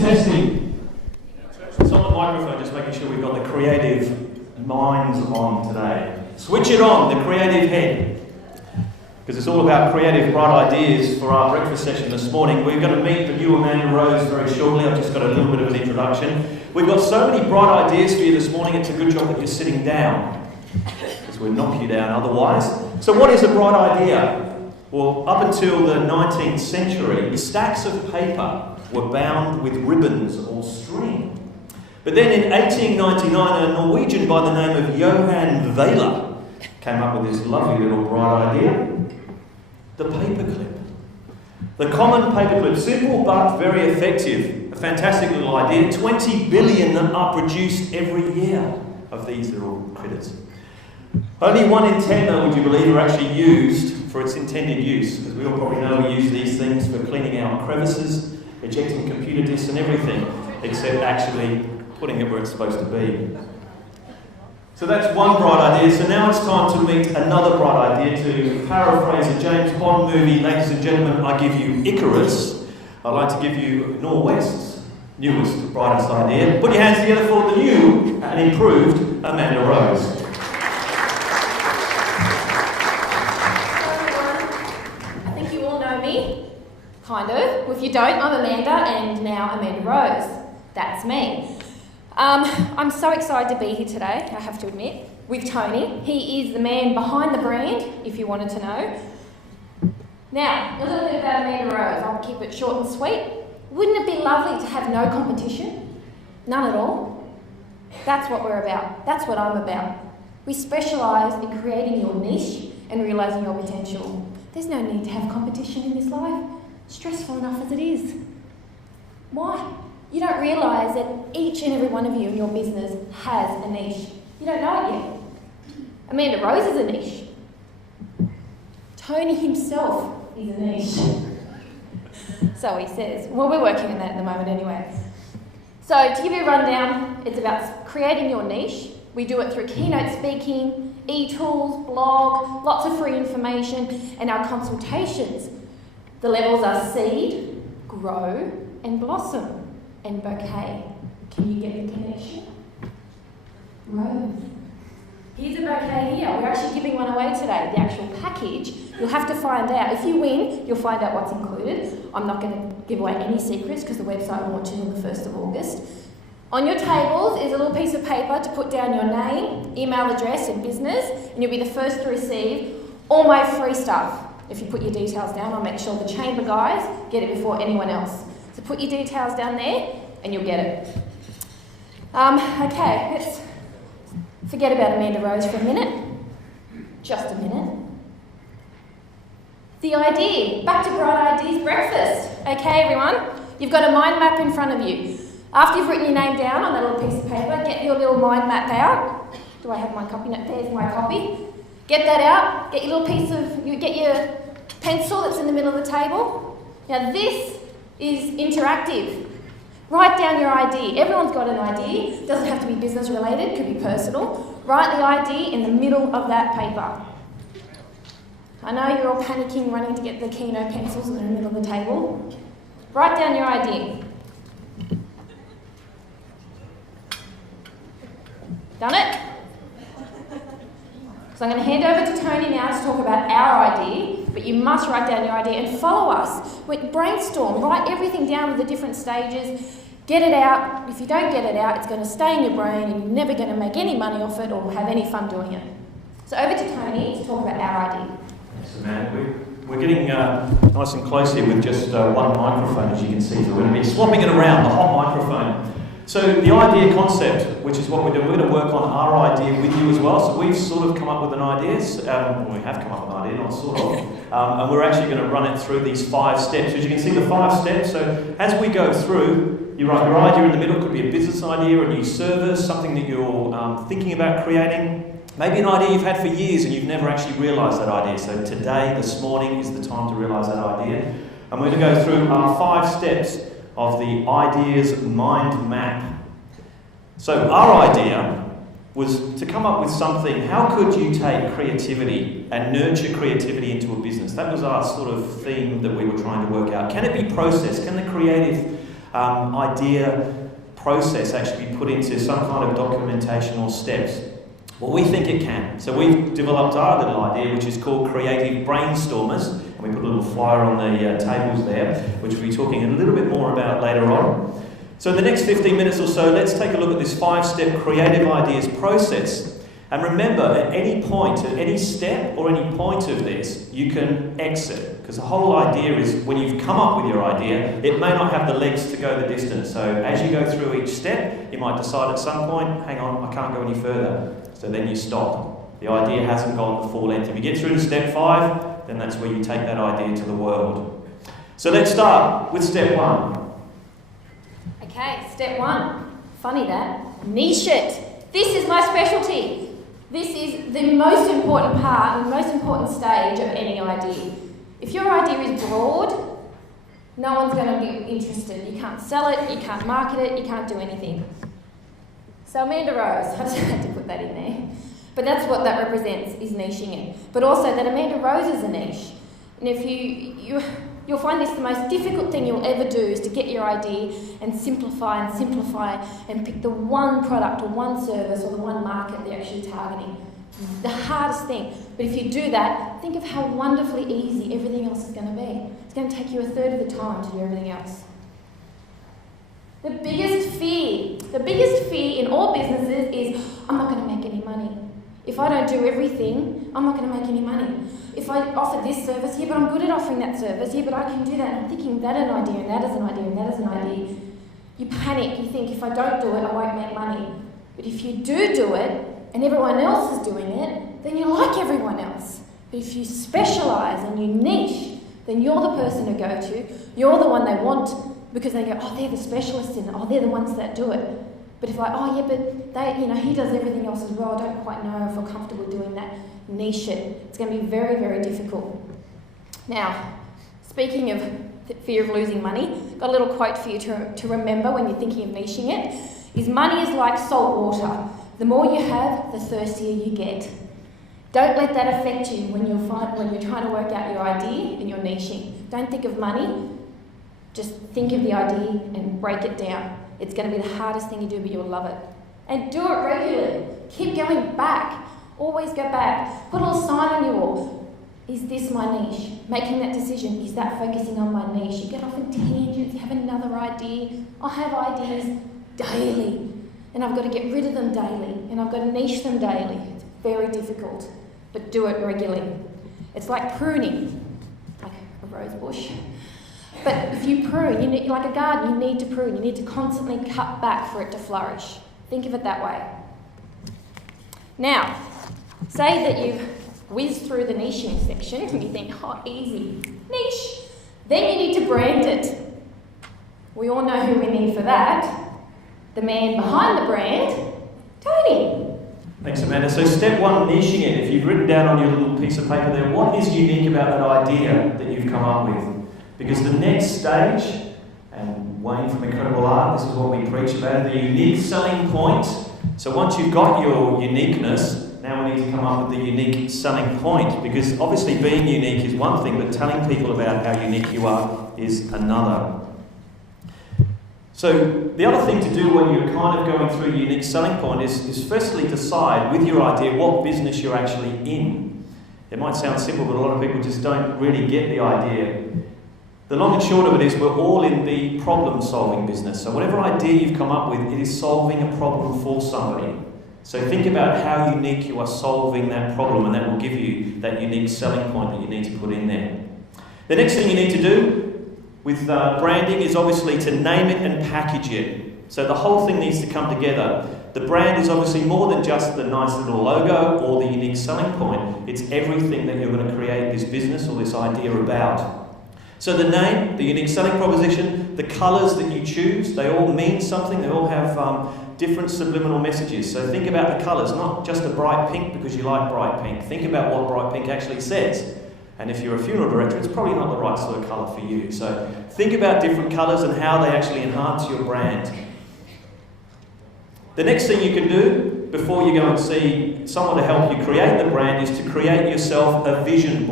Testing. It's on the microphone, just making sure we've got the creative minds on today. Switch it on, the creative head. Because it's all about creative, bright ideas for our breakfast session this morning. We're going to meet the new Amanda Rose very shortly. I've just got a little bit of an introduction. We've got so many bright ideas for you this morning, it's a good job that you're sitting down, because we'll knock you down otherwise. So what is a bright idea? Well, up until the 19th century, stacks of paper were bound with ribbons or string. But then in 1899, a Norwegian by the name of Johan Vela came up with this lovely little bright idea. The paperclip. The common paperclip, simple but very effective. A fantastic little idea. 20 billion are produced every year of these little critters. Only 1 in 10, though, would you believe, are actually used for its intended use. As we all probably know, we use these things for cleaning out crevices, ejecting computer disks and everything, except actually putting it where it's supposed to be. So that's one bright idea. So now it's time to meet another bright idea. To paraphrase a James Bond movie, ladies and gentlemen, I give you Icarus. I'd like to give you Norwest's newest, brightest idea. Put your hands together for the new and improved Amanda Rose. I think you all know me, kind of. Well, if you don't, I'm Amanda, and now Amanda Rose. That's me. I'm so excited to be here today, I have to admit, with Tony. He is the man behind the brand, if you wanted to know. Now, a little bit about Amanda Rose. I'll keep it short and sweet. Wouldn't it be lovely to have no competition? None at all. That's what we're about. That's what I'm about. We specialise in creating your niche and realising your potential. There's no need to have competition in this life. Stressful enough as it is. Why? You don't realise that each and every one of you in your business has a niche. You don't know it yet. Amanda Rose is a niche. Tony himself is a niche. So he says. Well, we're working on that at the moment anyway. So to give you a rundown, it's about creating your niche. We do it through keynote speaking, e-tools, blog, lots of free information, and our consultations. The levels are seed, grow, and blossom. And bouquet. Can you get the connection? Rose. Here's a bouquet here. We're actually giving one away today. The actual package, you'll have to find out. If you win, you'll find out what's included. I'm not going to give away any secrets because the website launches on the 1st of August. On your tables is a little piece of paper to put down your name, email address and business, and you'll be the first to receive all my free stuff. If you put your details down, I'll make sure the chamber guys get it before anyone else. So put your details down there and you'll get it. Okay, let's forget about Amanda Rose for a minute. Just a minute. The idea. Back to Bright Ideas Breakfast. Okay, everyone? You've got a mind map in front of you. After you've written your name down on that little piece of paper, get your little mind map out. Do I have my copy? No, there's my copy. Get that out. Get your little piece of... Get your pencil that's in the middle of the table. Now this is interactive. Write down your idea. Everyone's got an idea. It doesn't have to be business related, it could be personal. Write the idea in the middle of that paper. I know you're all panicking, running to get the Keno pencils in the middle of the table. Write down your idea. Done it? So I'm going to hand over to Tony now to talk about our idea, but you must write down your idea and follow us. Brainstorm, write everything down with the different stages, get it out. If you don't get it out, it's going to stay in your brain and you're never going to make any money off it or have any fun doing it. So over to Tony to talk about our idea. Thanks, Amanda. We're getting nice and close here with just one microphone, as you can see. So we're going to be swapping it around, the hot microphone. So the idea concept, which is what we're doing, we're going to work on our idea with you as well. So we've sort of come up with an idea, we have come up with an idea, not sort of, and we're actually going to run it through these 5 steps. As you can see, the 5 steps, so as we go through, you write your idea in the middle. It could be a business idea, a new service, something that you're thinking about creating. Maybe an idea you've had for years and you've never actually realised that idea. So today, this morning, is the time to realise that idea. And we're going to go through our 5 steps of the ideas mind map. So our idea was to come up with something. How could you take creativity and nurture creativity into a business? That was our sort of theme that we were trying to work out. Can it be processed? Can the creative idea process actually be put into some kind of documentation or steps? Well, we think it can. So we've developed our little idea, which is called Creative Brainstormers, and we put a little flyer on the tables there, which we'll be talking a little bit more about later on. So in the next 15 minutes or so, let's take a look at this 5-step creative ideas process. And remember, at any point, at any step or any point of this, you can exit. Because the whole idea is when you've come up with your idea, it may not have the legs to go the distance. So as you go through each step, you might decide at some point, hang on, I can't go any further. So then you stop. The idea hasn't gone the full length. If you get through to step 5, then that's where you take that idea to the world. So let's start with step 1. Okay, step 1. Funny that. Niche it. This is my specialty. This is the most important part, the most important stage of any idea. If your idea is broad, no one's going to be interested. You can't sell it, you can't market it, you can't do anything. So Amanda Rose, I just had to put that in there. But that's what that represents, is niching it. But also that Amanda Rose is a niche. And if you'll find this the most difficult thing you'll ever do is to get your idea and simplify and pick the one product or one service or the one market they're actually targeting. The hardest thing. But if you do that, think of how wonderfully easy everything else is going to be. It's going to take you a third of the time to do everything else. The biggest fear in all businesses is, I'm not going to make any money. If I don't do everything, I'm not going to make any money. If I offer this service, yeah, but I'm good at offering that service, yeah, but I can do that. And I'm thinking that an idea, and that is an idea, and that is an idea. You panic, you think, if I don't do it, I won't make money. But if you do it, and everyone else is doing it, then you're like everyone else. But if you specialise and you niche, then you're the person to go to. You're the one they want because they go, oh, they're the specialists in it. Oh, they're the ones that do it. But if oh yeah, but they, he does everything else as well. I don't quite know if I'm comfortable doing that. Niche it. It's going to be very, very difficult. Now, speaking of fear of losing money, got a little quote for you to remember when you're thinking of niching it. Is money is like salt water. The more you have, the thirstier you get. Don't let that affect you when you're trying to work out your idea and your niching. Don't think of money. Just think of the idea and break it down. It's going to be the hardest thing you do, but you'll love it. And do it regularly. Keep going back. Always go back. Put a little sign on your wall. Is this my niche? Making that decision. Is that focusing on my niche? You get off in tangents. You have another idea. I have ideas daily. And I've got to get rid of them daily. And I've got to niche them daily. It's very difficult. But do it regularly. It's like pruning. Like a rose bush. But if you prune, you need, like a garden, you need to prune. You need to constantly cut back for it to flourish. Think of it that way. Now, say that you've whizzed through the niching section and you think, oh, easy, niche. Then you need to brand it. We all know who we need for that. The man behind the brand, Tony. Thanks, Amanda. So step 1, niching it. If you've written down on your little piece of paper there, what is unique about that idea that you've come up with? Because the next stage, and Wayne from Incredible Art, this is what we preach about, the unique selling point. So once you've got your uniqueness, now we need to come up with the unique selling point. Because obviously being unique is one thing, but telling people about how unique you are is another. So the other thing to do when you're kind of going through a unique selling point is firstly decide with your idea what business you're actually in. It might sound simple, but a lot of people just don't really get the idea. The long and short of it is we're all in the problem-solving business. So whatever idea you've come up with, it is solving a problem for somebody. So think about how unique you are solving that problem, and that will give you that unique selling point that you need to put in there. The next thing you need to do with branding is obviously to name it and package it. So the whole thing needs to come together. The brand is obviously more than just the nice little logo or the unique selling point. It's everything that you're going to create this business or this idea about. So the name, the unique selling proposition, the colours that you choose, they all mean something. They all have different subliminal messages. So think about the colours, not just a bright pink because you like bright pink. Think about what bright pink actually says. And if you're a funeral director, it's probably not the right sort of colour for you. So think about different colours and how they actually enhance your brand. The next thing you can do before you go and see someone to help you create the brand is to create yourself a vision board.